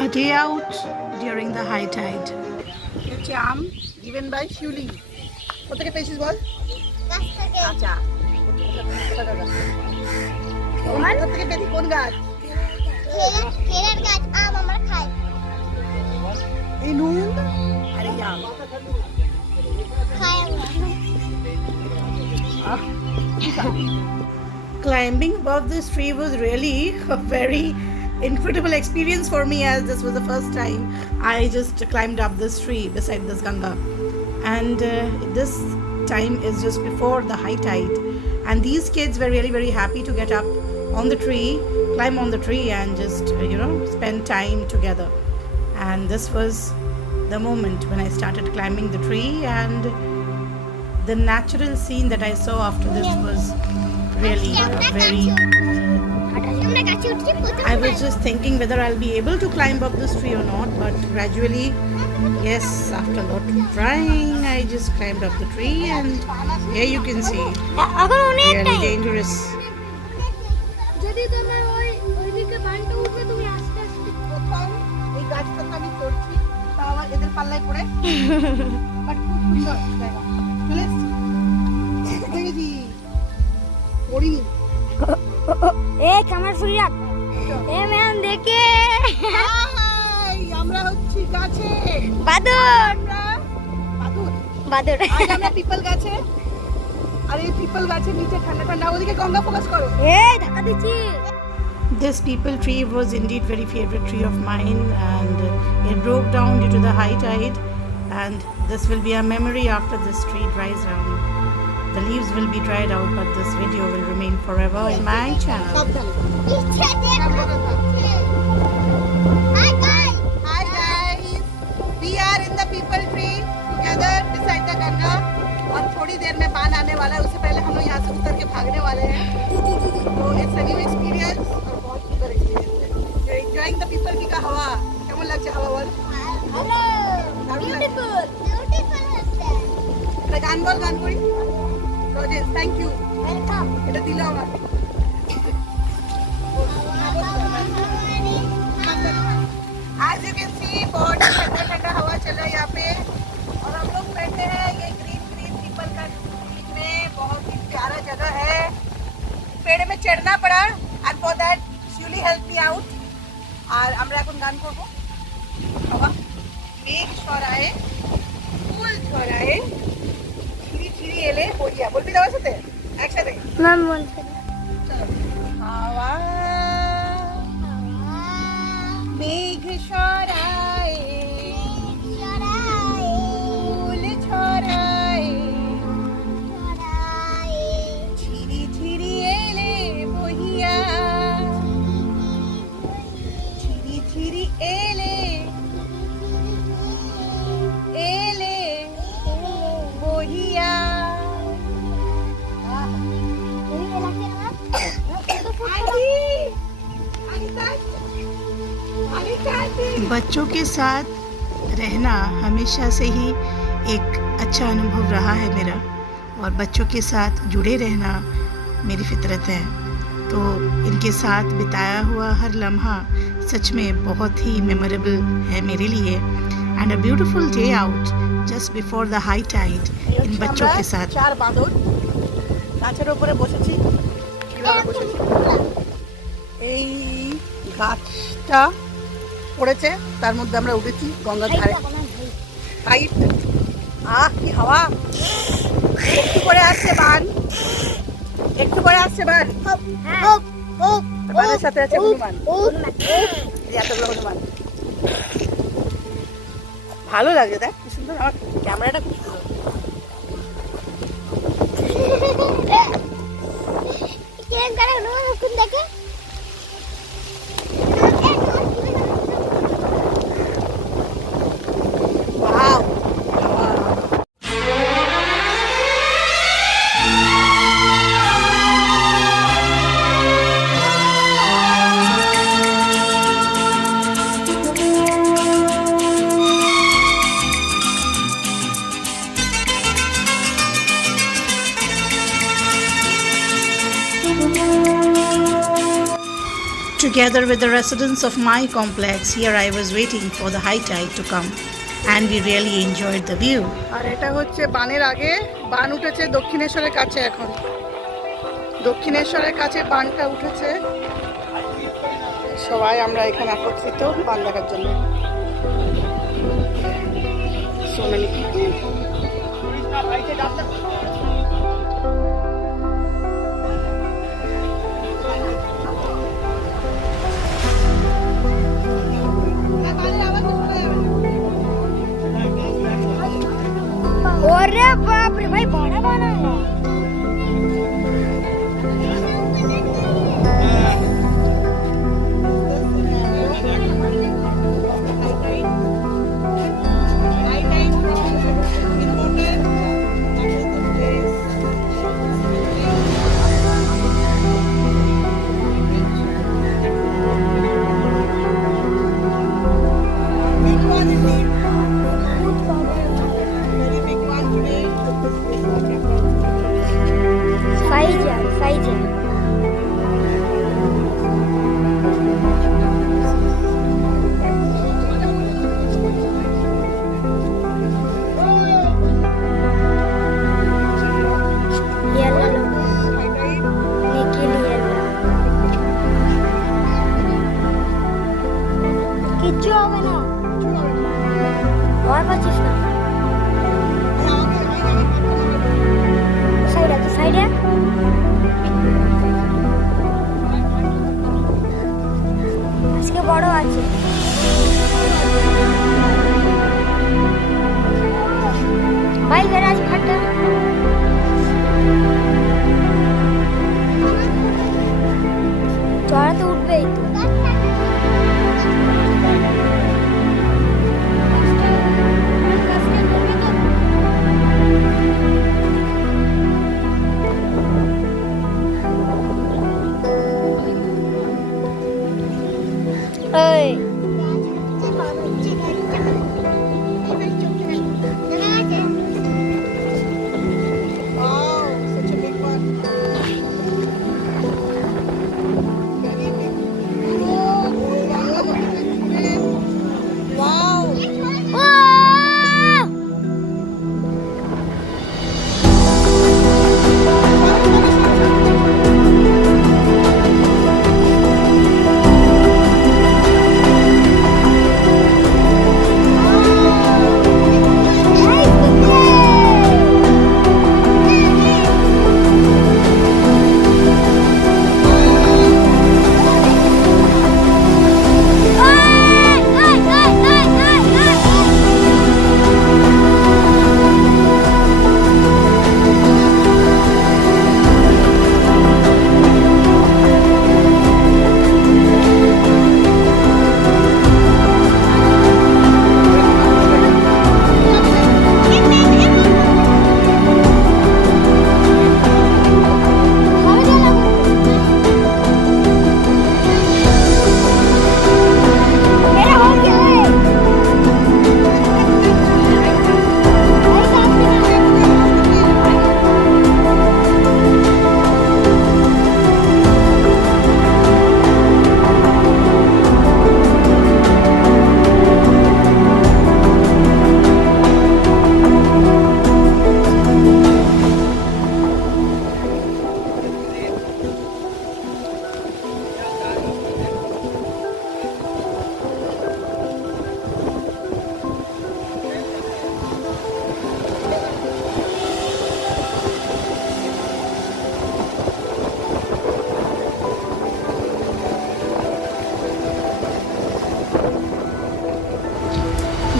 A day out during the high tide. হচ্ছে আম given by শিউলি। কোথেকে পেয়েছিস বল? গাছ থেকে। আচ্ছা। কোথা থেকে পেয়েছি কোন গাছ? কেরার গাছ আম আমরা খাই। এই নুন আর এই আম। খাই আমরা। Climbing above this tree was really a very incredible experience for me, as this was the first time I just climbed up this tree beside this Ganga. And this time is just before the high tide, and these kids were really very happy to get up on the tree, climb on the tree, and just spend time together. And this was the moment when I started climbing the tree, and the natural scene that I saw after this was really very. I was just thinking whether I'll be able to climb up this tree or not, but gradually, yes, after a lot of trying, I just climbed up the tree, and here you can see, really dangerous. যদি তোমার ওইদিকে বানটা উঠবে তুমি আস্তে আস্তে প্রথম এই গাছটা তো আমি করছি তাও আমার এদের পাল্লায় পড়ে বাট খুব সুন্দর জায়গা চলে দেখেছি পড়িনি এ ক্যামেরা ফুল রাখ এ ম্যাম দেখে হাই আমরা হচ্ছি গাছে বাদর আমরা বাদুর বাদর আজ আমরা পিপল গাছে আর এই পিপল গাছের নিচে ঠান্ডা ঠান্ডা ওদিকে গঙ্গা ফোকাস করো এই ধাক্কা দিচ্ছি This people tree was indeed very favorite tree of mine, and it broke down due to the high tide, and this will be a memory after this tree dries down. The leaves will be dried out, but this video will remain forever in my channel. Hi guys, we are in the people tree together beside the Ganga. और थोड़ी देर में बान आने वाला है, उससे पहले हम लोग यहाँ से उतर के भागने वाले हैं। तो इट्स अ न्यू एक्सपीरियंस और बहुत सुंदर एक्सपीरियंस है। You're enjoying the people की का हवा কেমন লাগছে হাওয়া বল? একটা গান বল গান করি। রজেশ থ্যাংক ইউ এটা দিল আমার आज यू कैन सी बहुत ठंडा ठंडा हवा चल रहा है यहाँ पे और हम लोग बैठे हैं ये ग्रीन ग्रीन पीपल का बीच में बहुत ही प्यारा जगह है पेड़ में चढ़ना पड़ा and for that Shuli helped me out আর আমরা এখন গান করবো বাবা মেঘ ছড়ায় ফুল ছড়ায় ঝিরি ঝিরি এলে বইয়া বলবি তোমার সাথে একসাথে ম্যাম বলছে চলো হাওয়া মেঘ ছড়ায় ফুল ছড়ায় ঝিরি ঝিরি এলে বহিয়া ঝিরি ঝিরি এলে এলে বহিয়া बच्चों के साथ रहना हमेशा से ही एक अच्छा अनुभव रहा है मेरा, और बच्चों के साथ जुड़े रहना मेरी फितरत है। तो इनके साथ बिताया हुआ हर लम्हा सच में बहुत ही मेमोरेबल है मेरे लिए। And a beautiful day out just before the high tied in बच्चों के साथ। চার বাঁদর গাছের উপরে বসেছি কিভাবে বসেছি এই গাছটা পড়েছে তার মধ্যে আমরা উঠেছি গঙ্গার ধারে হাইট কি হাওয়া একটু করে আসছে বান একটু করে আসছে বান বানের সাথে আছে হনুমান এতগুলো হনুমান ভালো লাগে দেখ কি সুন্দর আমার ক্যামেরাটা খুব সুন্দর কেন করে কোন দেখে Wow. together with the residents of my complex, here I was waiting for the high tide to come, and we really enjoyed the view. আর এটা হচ্ছে বানের আগে, বান উঠেছে দক্ষিণেশ্বরের কাছে। এখন দক্ষিণেশ্বরের কাছে বানটা উঠেছে, সবাই আমরা এখানে একত্রিত বান দেখার জন্য। So many people. अरे बाप रे भाई, बड़ा बना है। साइज है। किच्चू হবে না, और 25 না। साइड है আজকে বড় আছে। ভাই গেরাজ ফাটা, চড়া তো উঠবেই তো। Wow, such a big one. Wow.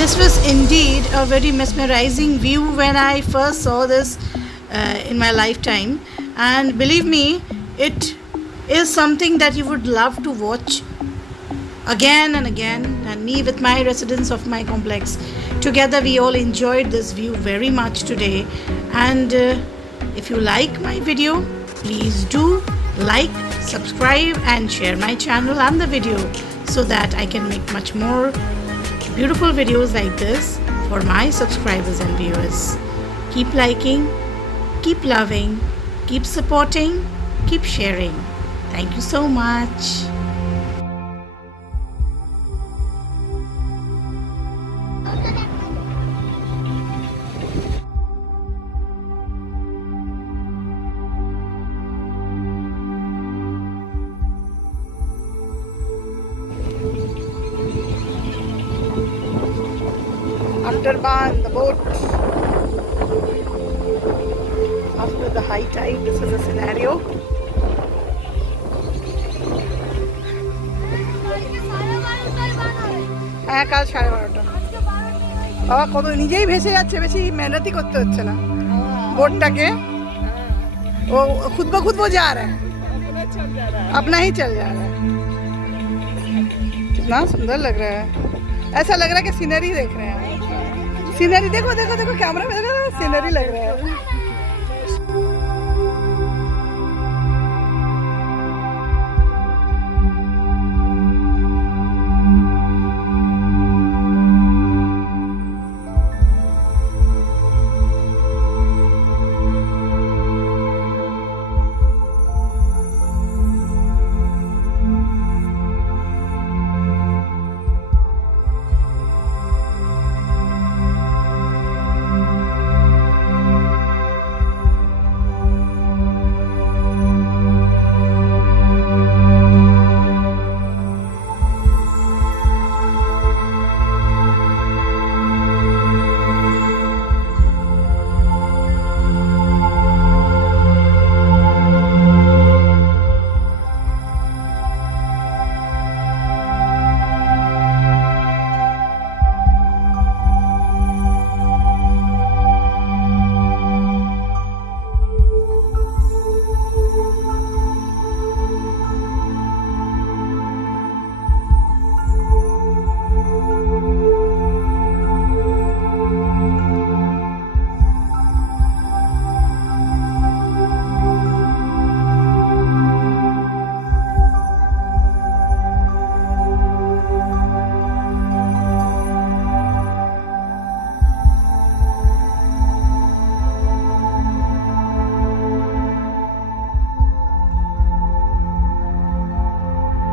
This was indeed a very mesmerizing view when I first saw this in my lifetime, and believe me, it is something that you would love to watch again and again. And me with my residents of my complex, together we all enjoyed this view very much today. And if you like my video, please do like, subscribe and share my channel and the video, so that I can make much more beautiful videos like this for my subscribers and viewers. Keep liking, keep loving, keep supporting, keep sharing. Thank you so much. After Ban, the boat. After the high tide, this is the scenario. হ্যাঁ কাল 12:30 বাবা কত নিজেই ভেসে যাচ্ছে, বেশি মেহনতই করতে হচ্ছে না बोटटाके वो खुद ब खुद वो जा रहा है, अपना ही चल जा रहा है। कितना सुंदर लग रहा है, ऐसा लग रहा है कि सीनरी देख रहे हैं। सीनरी देखो देखो देखो कैमरा में देखो, सीनरी लग रहा है।